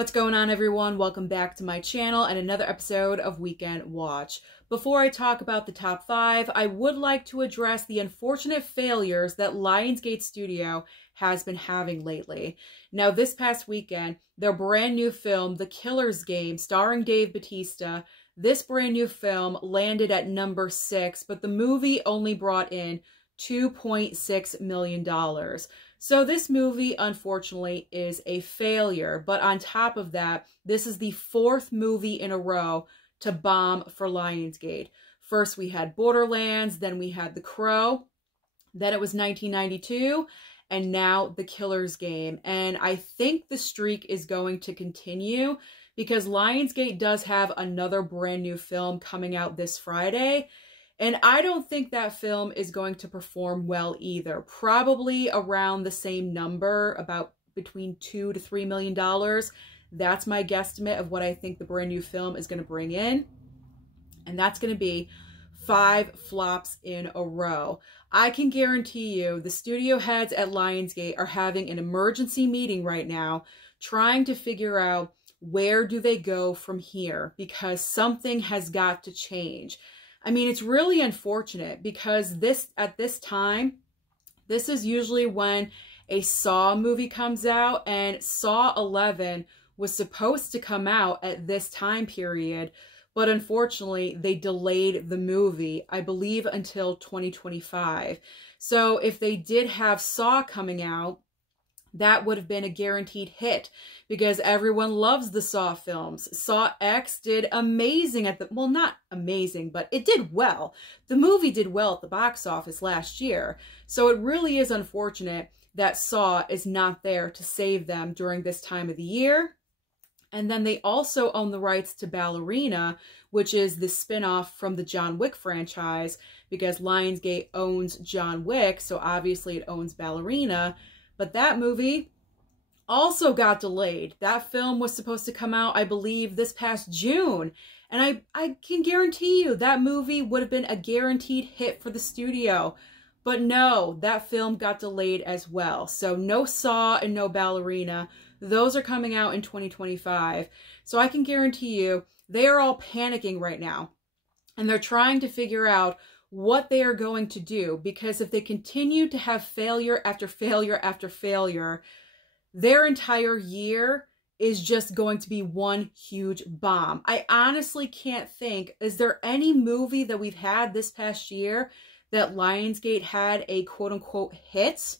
What's going on, everyone? Welcome back to my channel and another episode of Weekend Watch. Before I talk about the top 5, I would like to address the unfortunate failures that Lionsgate Studio has been having lately. Now, this past weekend, their brand new film, The Killer's Game, starring Dave Bautista, this brand new film landed at number 6, but the movie only brought in $2.6 million. So this movie, unfortunately, is a failure. But on top of that, this is the 4th movie in a row to bomb for Lionsgate. First, we had Borderlands, then we had The Crow, then it was 1992, and now The Killer's Game. And I think the streak is going to continue because Lionsgate does have another brand new film coming out this Friday. And I don't think that film is going to perform well either. Probably around the same number, about between $2 to $3 million. That's my guesstimate of what I think the brand new film is going to bring in. And that's going to be 5 flops in a row. I can guarantee you the studio heads at Lionsgate are having an emergency meeting right now, trying to figure out where do they go from here, because something has got to change. I mean, it's really unfortunate because at this time, this is usually when a Saw movie comes out, and Saw 11 was supposed to come out at this time period, but unfortunately they delayed the movie, I believe, until 2025. So if they did have Saw coming out, that would have been a guaranteed hit because everyone loves the Saw films. Saw X did amazing at the, well, not amazing, but it did well. The movie did well at the box office last year. So it really is unfortunate that Saw is not there to save them during this time of the year. And then they also own the rights to Ballerina, which is the spin-off from the John Wick franchise, because Lionsgate owns John Wick, so obviously it owns Ballerina. But that movie also got delayed. That film was supposed to come out, I believe, this past June. And I can guarantee you that movie would have been a guaranteed hit for the studio. But no, that film got delayed as well. So no Saw and no Ballerina. Those are coming out in 2025. So I can guarantee you they are all panicking right now. And they're trying to figure out what they are going to do, because if they continue to have failure after failure after failure, their entire year is just going to be one huge bomb. I honestly can't think, is there any movie that we've had this past year that Lionsgate had a quote-unquote hit?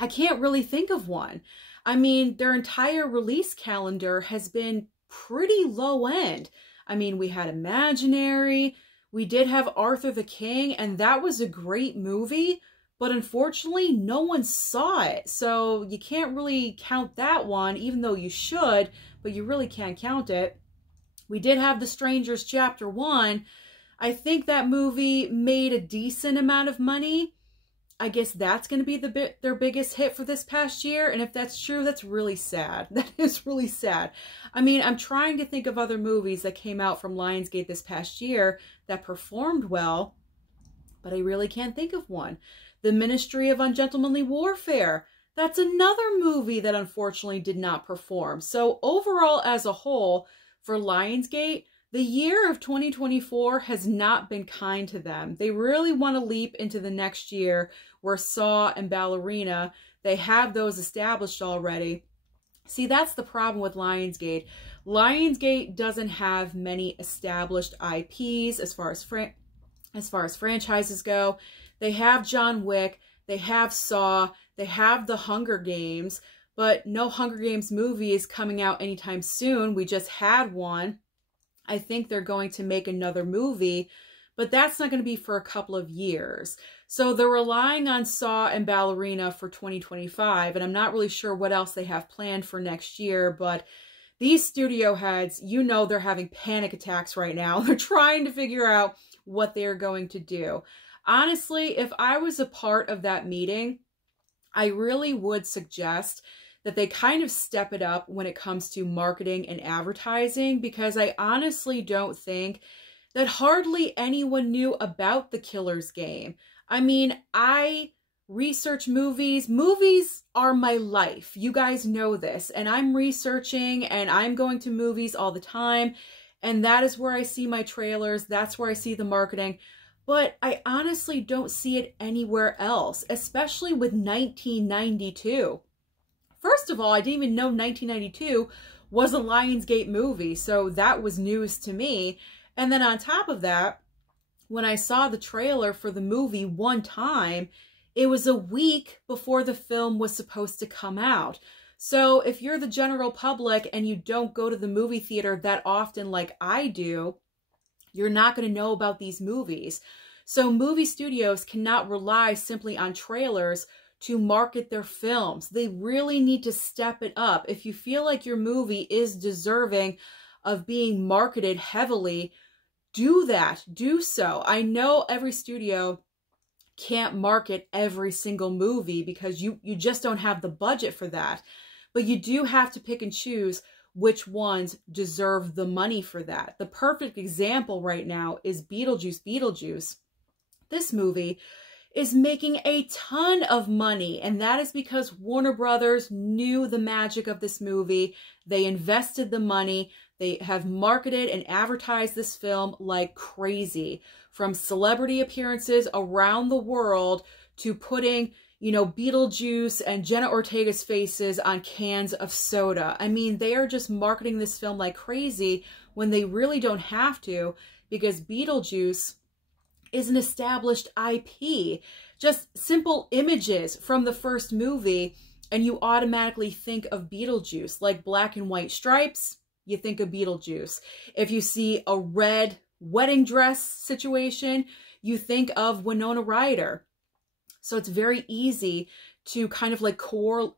I can't really think of one. I mean, their entire release calendar has been pretty low end. I mean, we had Imaginary, we did have Arthur the King, and that was a great movie, but unfortunately, no one saw it. So you can't really count that one, even though you should, but you really can't count it. We did have The Strangers Chapter 1. I think that movie made a decent amount of money. I guess that's going to be their biggest hit for this past year. And if that's true, that's really sad. That is really sad. I mean, I'm trying to think of other movies that came out from Lionsgate this past year that performed well, but I really can't think of one. The Ministry of Ungentlemanly Warfare. That's another movie that unfortunately did not perform. So overall, as a whole, for Lionsgate, the year of 2024 has not been kind to them. They really want to leap into the next year where Saw and Ballerina, they have those established already. See, that's the problem with Lionsgate. Lionsgate doesn't have many established IPs as far as franchises go. They have John Wick, they have Saw, they have The Hunger Games, but no Hunger Games movie is coming out anytime soon. We just had one. I think they're going to make another movie, but that's not going to be for a couple of years. So they're relying on Saw and Ballerina for 2025, and I'm not really sure what else they have planned for next year, but these studio heads, you know, they're having panic attacks right now. They're trying to figure out what they're going to do. Honestly, if I was a part of that meeting, I really would suggest that they kind of step it up when it comes to marketing and advertising, because I honestly don't think that hardly anyone knew about The Killer's Game. I mean, I research movies. Movies are my life. You guys know this. And I'm researching and I'm going to movies all the time. And that is where I see my trailers. That's where I see the marketing. But I honestly don't see it anywhere else, especially with 1992. First of all, I didn't even know 1992 was a Lionsgate movie. So that was news to me. And then on top of that, when I saw the trailer for the movie one time, it was a week before the film was supposed to come out. So if you're the general public and you don't go to the movie theater that often like I do, you're not going to know about these movies. So movie studios cannot rely simply on trailers to market their films. They really need to step it up. If you feel like your movie is deserving of being marketed heavily, do that. Do so. I know every studio can't market every single movie because you just don't have the budget for that. But you do have to pick and choose which ones deserve the money for that. The perfect example right now is Beetlejuice. Beetlejuice. This movie is making a ton of money, and that is because Warner Brothers knew the magic of this movie. They invested the money. They have marketed and advertised this film like crazy, from celebrity appearances around the world to putting, you know, Beetlejuice and Jenna Ortega's faces on cans of soda. I mean, they are just marketing this film like crazy when they really don't have to, because Beetlejuice is an established IP. Just simple images from the first movie and you automatically think of Beetlejuice. Like black and white stripes, you think of Beetlejuice. If you see a red wedding dress situation, you think of Winona Ryder. So it's very easy to kind of like correlate,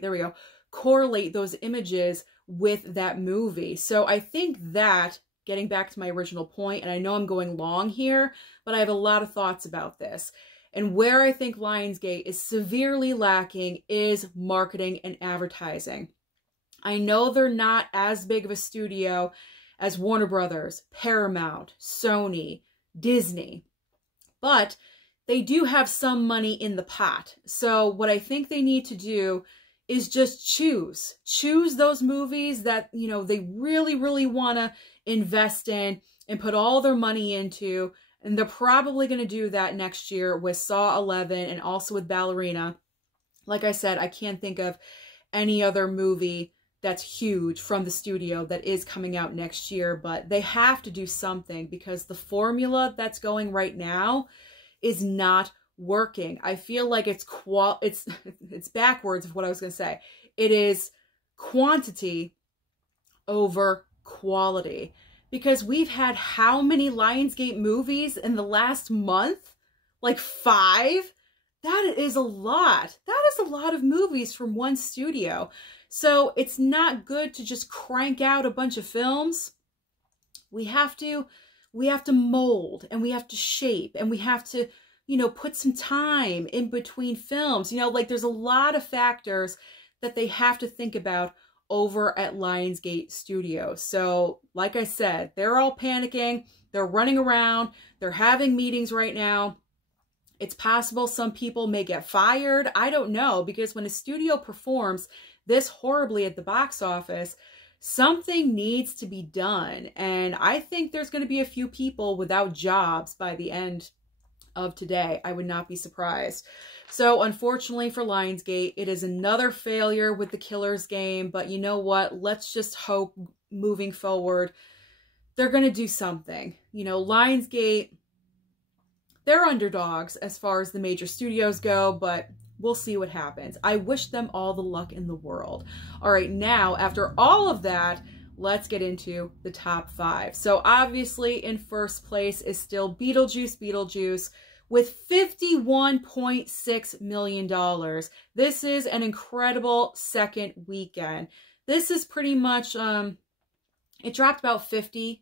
there we go, correlate those images with that movie. So I think that, getting back to my original point, and I know I'm going long here, but I have a lot of thoughts about this. And where I think Lionsgate is severely lacking is marketing and advertising. I know they're not as big of a studio as Warner Brothers, Paramount, Sony, Disney, but they do have some money in the pot. So what I think they need to do is just choose those movies that, you know, they really, really want to invest in and put all their money into. And they're probably going to do that next year with Saw 11 and also with Ballerina. Like I said, I can't think of any other movie that's huge from the studio that is coming out next year, but they have to do something because the formula that's going right now is not working. I feel like it's backwards of what I was going to say. It is quantity over quality, because we've had how many Lionsgate movies in the last month? Like 5? That is a lot. That is a lot of movies from one studio. So it's not good to just crank out a bunch of films. We have to mold and we have to shape and we have to, you know, put some time in between films. You know, like there's a lot of factors that they have to think about over at Lionsgate Studios. So like I said, they're all panicking. They're running around. They're having meetings right now. It's possible some people may get fired. I don't know, because when a studio performs this horribly at the box office, something needs to be done. And I think there's going to be a few people without jobs by the end of today. I would not be surprised. So unfortunately for Lionsgate, it is another failure with the Killer's Game. But you know what? Let's just hope moving forward, they're going to do something. You know, Lionsgate, they're underdogs as far as the major studios go, but we'll see what happens. I wish them all the luck in the world. All right, now, after all of that, let's get into the top 5. So obviously in first place is still Beetlejuice with $51.6 million. This is an incredible second weekend. This is pretty much, it dropped about 55%.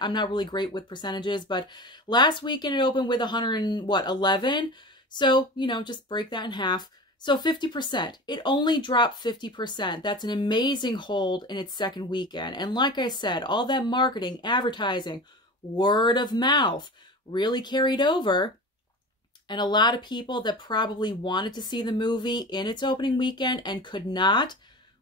I'm not really great with percentages, but last weekend it opened with 11. So, you know, just break that in half. So 50%. It only dropped 50%. That's an amazing hold in its second weekend. And like I said, all that marketing, advertising, word of mouth really carried over. And a lot of people that probably wanted to see the movie in its opening weekend and could not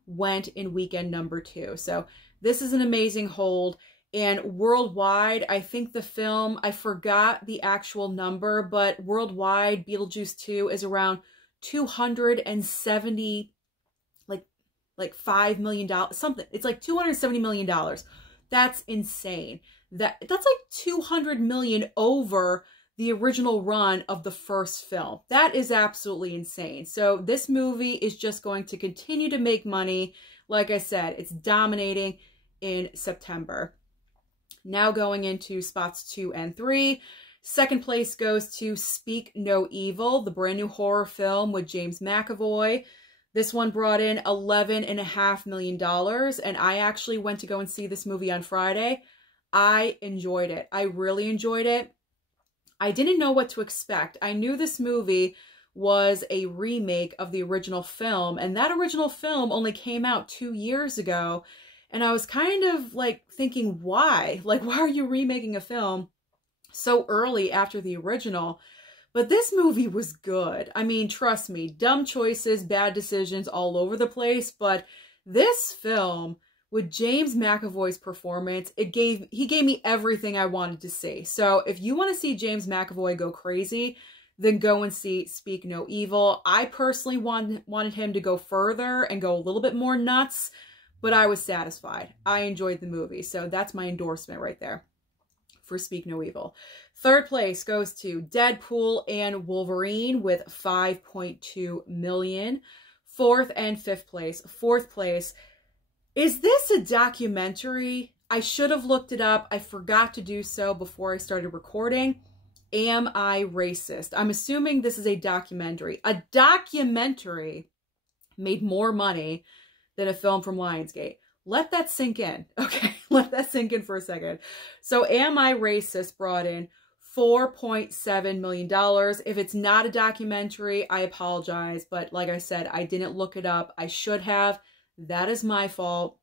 went in weekend number 2. So this is an amazing hold. And worldwide, I think the film, I forgot the actual number, but worldwide, Beetlejuice 2 is around 270, like $5 million, something. It's like $270 million. That's insane. That's like 200 million over the original run of the first film. That is absolutely insane. So this movie is just going to continue to make money. Like I said, it's dominating in September. Now going into spots 2 and 3. Second place goes to Speak No Evil, the brand new horror film with James McAvoy. This one brought in $11.5 million, and I actually went to go and see this movie on Friday. I enjoyed it. I really enjoyed it. I didn't know what to expect. I knew this movie was a remake of the original film, and that original film only came out 2 years ago, and I was kind of like thinking, why? Like, why are you remaking a film so early after the original? But this movie was good. I mean, trust me, dumb choices, bad decisions all over the place, but this film, with James McAvoy's performance, he gave me everything I wanted to see. So if you want to see James McAvoy go crazy, then go and see Speak No Evil. I personally wanted him to go further and go a little bit more nuts, but I was satisfied. I enjoyed the movie. So that's my endorsement right there for Speak No Evil. Third place goes to Deadpool and Wolverine with 5.2 million. Fourth and fifth place. Fourth place. Is this a documentary? I should have looked it up. I forgot to do so before I started recording. Am I Racist? I'm assuming this is a documentary. A documentary made more money than a film from Lionsgate. Let that sink in. Okay, let that sink in for a second. So Am I Racist brought in $4.7 million. If it's not a documentary, I apologize. But like I said, I didn't look it up. I should have. That is my fault.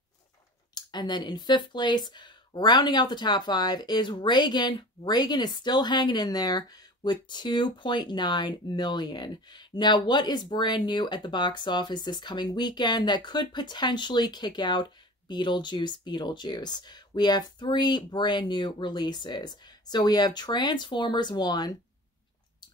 And then in fifth place, rounding out the top 5, is Reagan. Reagan is still hanging in there with 2.9 million. Now, what is brand new at the box office this coming weekend that could potentially kick out Beetlejuice? We have 3 brand new releases. So we have Transformers 1,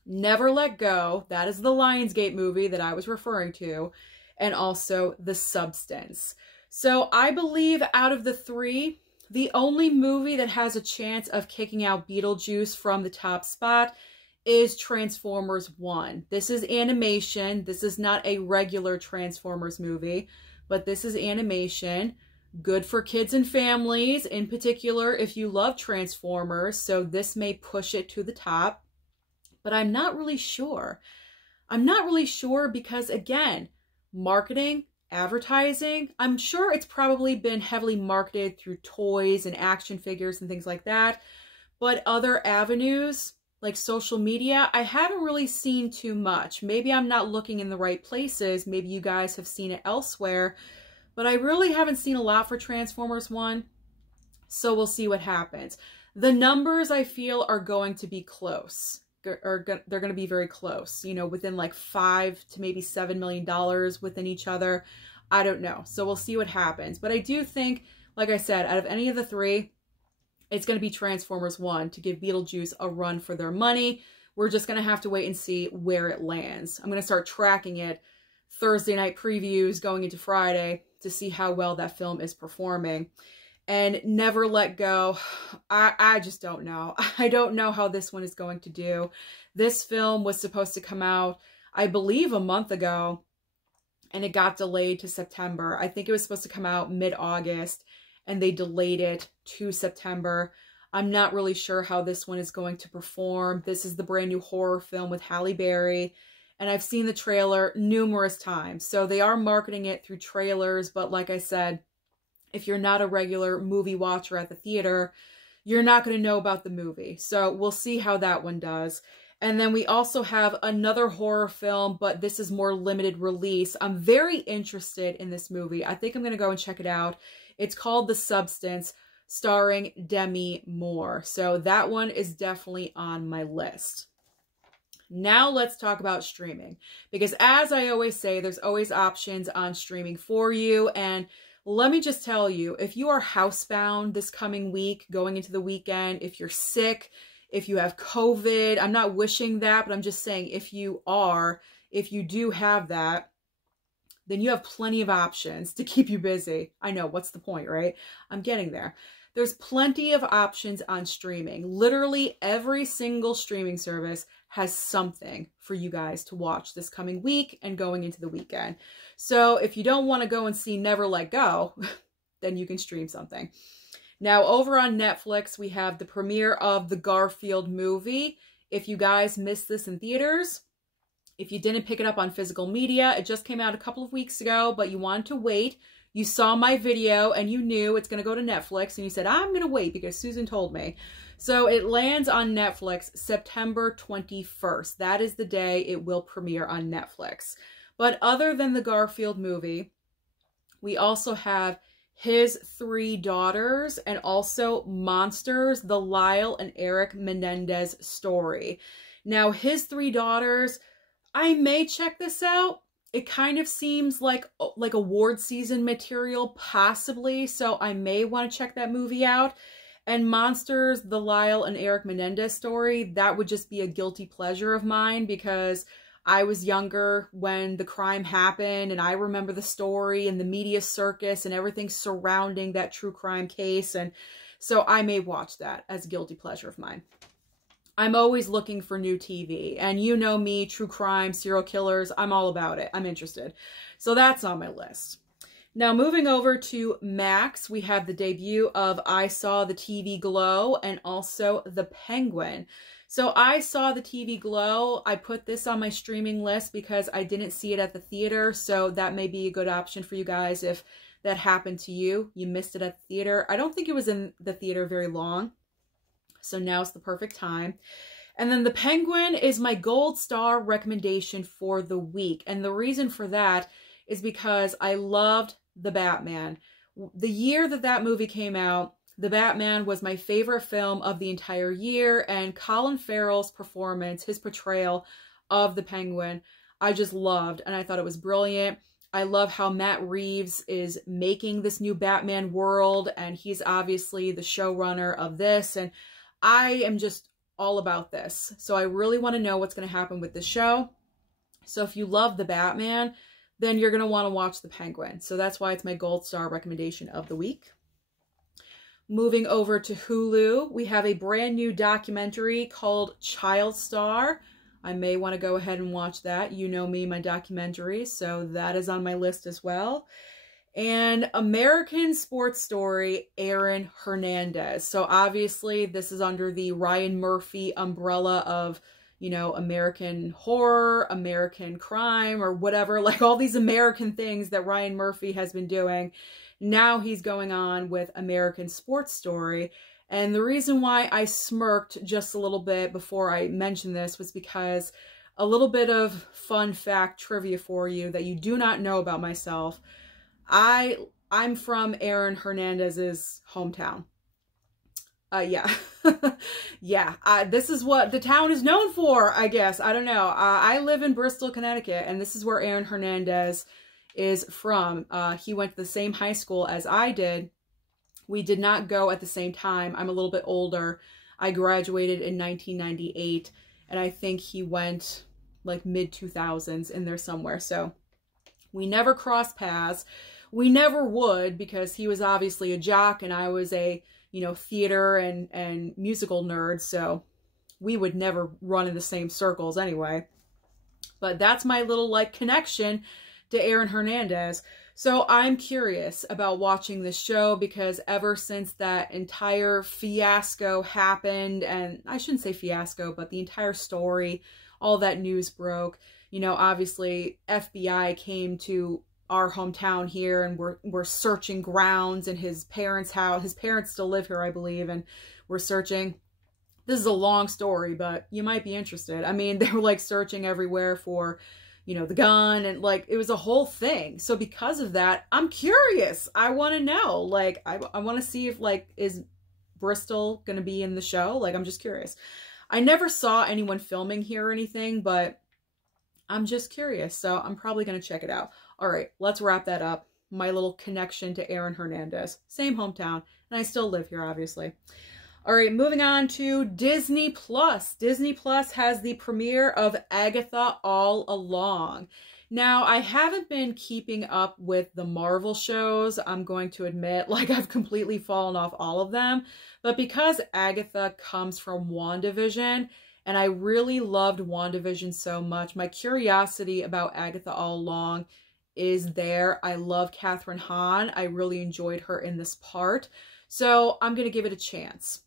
Never Let Go, that is the Lionsgate movie that I was referring to, and also The Substance. So I believe out of the 3, the only movie that has a chance of kicking out Beetlejuice from the top spot is Transformers 1. This is animation. This is not a regular Transformers movie, but this is animation. Good for kids and families, in particular if you love Transformers, so this may push it to the top. But I'm not really sure. I'm not really sure because, again, marketing, advertising, I'm sure it's probably been heavily marketed through toys and action figures and things like that. But other avenues, like social media, I haven't really seen too much. Maybe I'm not looking in the right places. Maybe you guys have seen it elsewhere. But I really haven't seen a lot for Transformers 1. So we'll see what happens. The numbers, I feel, are going to be close. They're going to be very close, you know, within like $5 to maybe $7 million within each other. I don't know. So we'll see what happens. But I do think, like I said, out of any of the 3, it's going to be Transformers 1 to give Beetlejuice a run for their money. We're just going to have to wait and see where it lands. I'm going to start tracking it Thursday night previews going into Friday to see how well that film is performing. And Never Let Go, I just don't know. I don't know how this one is going to do. This film was supposed to come out, I believe, a month ago, and it got delayed to September. I think it was supposed to come out mid-August, and they delayed it to September. I'm not really sure how this one is going to perform. This is the brand new horror film with Halle Berry, and I've seen the trailer numerous times. So they are marketing it through trailers, but like I said, if you're not a regular movie watcher at the theater, you're not going to know about the movie. So we'll see how that one does. And then we also have another horror film, but this is more limited release. I'm very interested in this movie. I think I'm going to go and check it out. It's called The Substance, starring Demi Moore. So that one is definitely on my list. Now let's talk about streaming, because as I always say, there's always options on streaming for you. And let me just tell you, if you are housebound this coming week, going into the weekend, if you're sick, if you have COVID, I'm not wishing that, but I'm just saying if you do have that, then you have plenty of options to keep you busy. I know, what's the point, right? I'm getting there. There's plenty of options on streaming. Literally every single streaming service has something for you guys to watch this coming week and going into the weekend. So if you don't want to go and see Never Let Go, then you can stream something. Now over on Netflix, we have the premiere of the Garfield movie. If you guys missed this in theaters, if you didn't pick it up on physical media, it just came out a couple of weeks ago, but you wanted to wait. You saw my video and you knew it's going to go to Netflix and you said, I'm going to wait because Susan told me. So it lands on Netflix September 21st. That is the day it will premiere on Netflix. But other than the Garfield movie, we also have His Three Daughters and also Monsters, the Lyle and Eric Menendez story. Now, His Three Daughters, I may check this out. It kind of seems like award season material, possibly, so I may want to check that movie out. And Monsters, the Lyle and Eric Menendez story, that would just be a guilty pleasure of mine because I was younger when the crime happened and I remember the story and the media circus and everything surrounding that true crime case. And so I may watch that as a guilty pleasure of mine. I'm always looking for new TV, and you know me, true crime, serial killers, I'm all about it. I'm interested. So that's on my list. Now moving over to Max, we have the debut of I Saw the TV Glow and also The Penguin. So I Saw the TV Glow, I put this on my streaming list because I didn't see it at the theater, so that may be a good option for you guys if that happened to you. You missed it at the theater. I don't think it was in the theater very long. So now's the perfect time. And then The Penguin is my gold star recommendation for the week. And the reason for that is because I loved The Batman. The year that that movie came out, The Batman was my favorite film of the entire year. And Colin Farrell's performance, his portrayal of the Penguin, I just loved. And I thought it was brilliant. I love how Matt Reeves is making this new Batman world. And he's obviously the showrunner of this. And I am just all about this. So I really want to know what's going to happen with this show. So if you love The Batman, then you're going to want to watch The Penguin. So that's why it's my gold star recommendation of the week. Moving over to Hulu, we have a brand new documentary called Child Star. I may want to go ahead and watch that. You know me, my documentaries, so that is on my list as well. And American Sports Story, Aaron Hernandez. So obviously this is under the Ryan Murphy umbrella of, you know, American horror, American crime, or whatever, like all these American things that Ryan Murphy has been doing. Now he's going on with American Sports Story. And the reason why I smirked just a little bit before I mentioned this was because a little bit of fun fact trivia for you that you do not know about myself. I'm from Aaron Hernandez's hometown. Yeah. Yeah. This is what the town is known for, I guess. I don't know. I live in Bristol, Connecticut, and this is where Aaron Hernandez is from. He went to the same high school as I did. We did not go at the same time. I'm a little bit older. I graduated in 1998, and I think he went like mid-2000s in there somewhere. So we never crossed paths. We never would, because he was obviously a jock and I was a, you know, theater and musical nerd. So we would never run in the same circles anyway. But that's my little like connection to Aaron Hernandez. So I'm curious about watching this show because ever since that entire fiasco happened, and I shouldn't say fiasco, but the entire story, all that news broke, you know, obviously FBI came to our hometown here and we're searching grounds in his parents' house. His parents still live here, I believe, and we're searching. This is a long story, but you might be interested. I mean, they were like searching everywhere for, you know, the gun, and like it was a whole thing. So because of that, I'm curious. I want to know, like, I want to see if like, is Bristol going to be in the show? Like, I'm just curious. I never saw anyone filming here or anything, but I'm just curious, so I'm probably going to check it out. All right, let's wrap that up. My little connection to Aaron Hernandez. Same hometown, and I still live here, obviously. All right, moving on to Disney Plus. Disney Plus has the premiere of Agatha All Along. Now, I haven't been keeping up with the Marvel shows. I'm going to admit, like, I've completely fallen off all of them. But because Agatha comes from WandaVision, and I really loved WandaVision so much, my curiosity about Agatha All Along is there. I love Kathryn Hahn. I really enjoyed her in this part. So I'm going to give it a chance.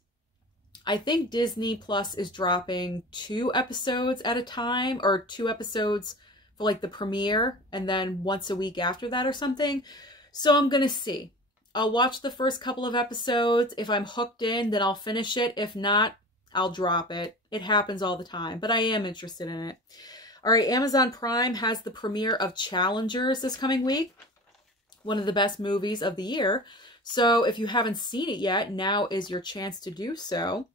I think Disney Plus is dropping 2 episodes at a time, or 2 episodes for like the premiere, and then once a week after that or something. So I'm going to see. I'll watch the first couple of episodes. If I'm hooked in, then I'll finish it. If not, I'll drop it. It happens all the time, but I am interested in it. All right, Amazon Prime has the premiere of Challengers this coming week. One of the best movies of the year. So if you haven't seen it yet, now is your chance to do so.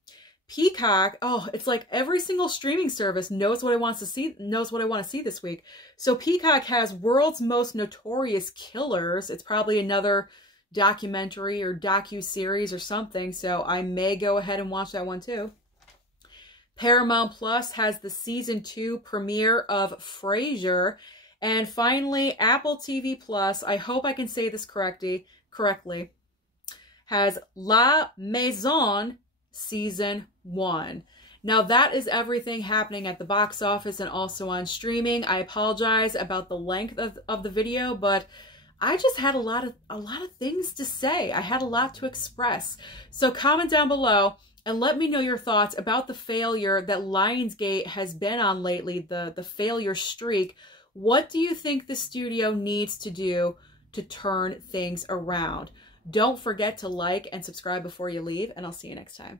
Peacock, oh, it's like every single streaming service knows what I want to see this week. So Peacock has World's Most Notorious Killers. It's probably another documentary or docu-series or something, so I may go ahead and watch that one too. Paramount Plus has the season 2 premiere of Frasier. And finally, Apple TV Plus, I hope I can say this correctly, has La Maison Season 1. Now that is everything happening at the box office and also on streaming. I apologize about the length of the video, but I just had a lot of things to say. I had a lot to express. So comment down below and let me know your thoughts about the failure that Lionsgate has been on lately, the failure streak. What do you think the studio needs to do to turn things around? Don't forget to like and subscribe before you leave, and I'll see you next time.